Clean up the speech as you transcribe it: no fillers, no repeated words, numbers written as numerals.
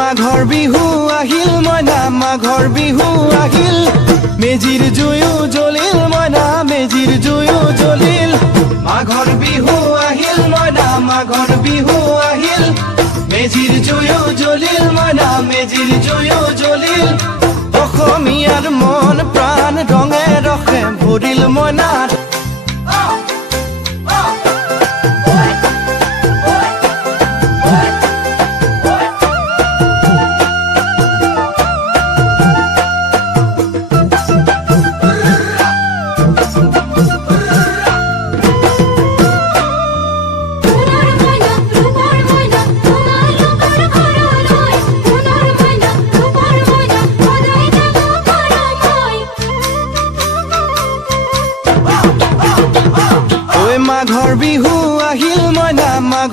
মাঘৰ বিহু আহিল মইনা মাঘৰ বিহু আহিল মেজিৰ জুয়ো জ্বলিল মইনা মেজিৰ জুয়ো জ্বলিল মাঘৰ বিহু আহিল মইনা মাঘৰ বিহু আহিল মেজিৰ জুয়ো জ্বলিল মইনা মেজিৰ জুয়ো জ্বলিল অসমীয়াৰ মন প্ৰাণ ৰঙে ৰসে ভৰিল মইনা মাঘৰ বিহু আহিল মইনা মাঘ